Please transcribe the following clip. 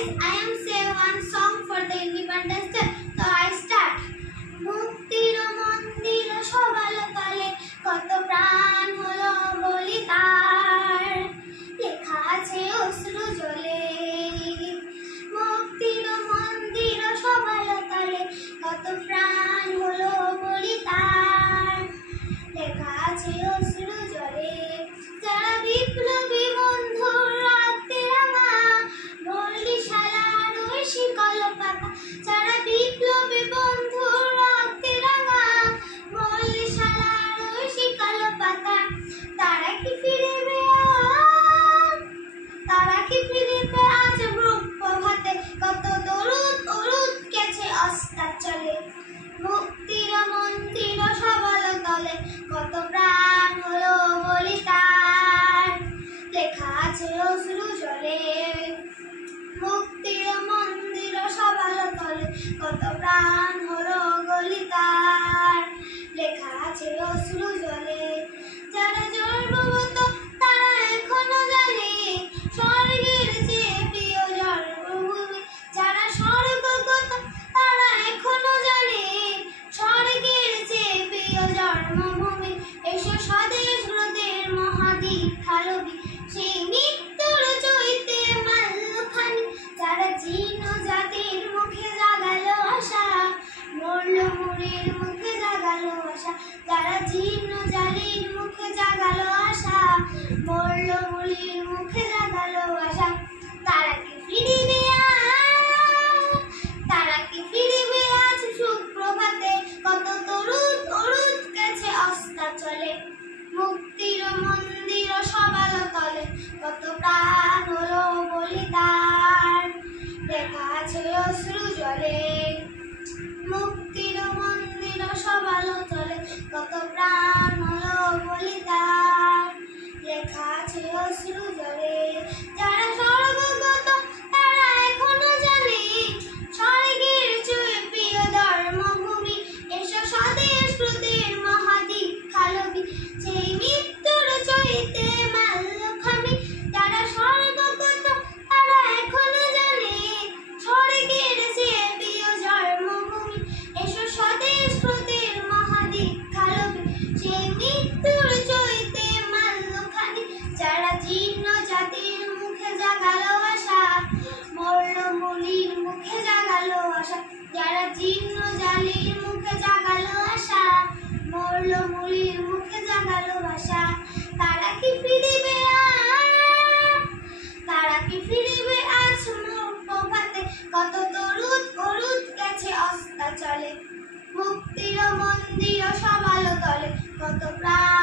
guys, I am say one song for the Independence Day. So I start. মুক্তির মন্দির সবালো তলে কত প্রাণ হলো বলি তার লেখা আছে অশ্রু জলে। মুক্তির মন্দির সবালো তলে কত প্রাণ হলো বলি তার লেখা আছে অশ্রু জলে। যারা বিপ্লবী বন্ধুর রক্তে রাঙা বলিশালার ওই শিকল পাতা, যারা বিপ্লবী বন্ধুর রক্তে রাঙা বলিশালার ওই শিকল পাতা, তারা কি ফিরিবে আজ বুক প্রভাতে কত দরুদ উরুদ গেছে অস্তাচলে। মুক্তির মন্দির সবল তলে কত প্রাণ হলো বলি তার লেখা আছে অশ্রু জলে। মুক্তির মন্দির সবল তলে কত প্রাণ হলো বলি তার লেখা আছে অশ্রু জলে। যারা জন্মগত তারা এখনো জানে স্বর্গের চেয়ে প্রিয় জন্মভূমি, যারা স্বর্গগত তারা এখনো জানে স্বর্গের চেয়ে প্রিয় জন্মভূমি। এসো স্বদেশ ব্রতের মহাদীক্ষা লবি, সেই মৃত্যুর চৈতে মাল্যখানি, যারা জীর্ণ জাতির মুখে জাগালো আশা মরল মুড়ির মুখে জাগালো আশা, যারা জীর্ণ জাতির মুখে জাগালো আশা মরল মুড়ির মুখে জাগালো আশা, তারা কি ফিরিবে আজ সুপ্রভাতে কত তরুদ উরুদ গেছে অস্তাচলে। মুক্তির মন্দির সবাল তলে কত প্রাণ হলো বলি তার লেখা আছে অশ্রু জলে। মুক্তির মন্দির সবাল তলে কত প্রাণ হলো বলি তার লেখা আছে অশ্রু জলে। যারা স্বর্গগত তারা এখনো জানে স্বর্গের চেয়ে প্রিয় ধর্মভূমি, এসো স্বদেশ ব্রতের মহাদীক্ষা লবি, সেই মৃত্যুর চৈতে মাল্যখানি, যারা স্বর্গগত তারা এখনো জানে স্বর্গের চেয়ে প্রিয় জন্মভূমি, এসো স্বদেশ ব্রতের মহাদীক্ষা লবি, সেই মৃত্যুর চৈতে মাল্যখানি, যারা জীর্ণ জাতির মুখে জাগালো আশা মরল মুলির মুখে জাগালো আশা, যারা জীর্ণ জালির মুখে জাগালো আশা মরল মুলির মুখে জাগালো আশা, তারা কি ফিরিবে আজ মুখ প্রভাতে কত তরুদ উরুদ গেছে অস্তাচলে। মুক্তির মন্দির সবাল তলে কত প্রাণ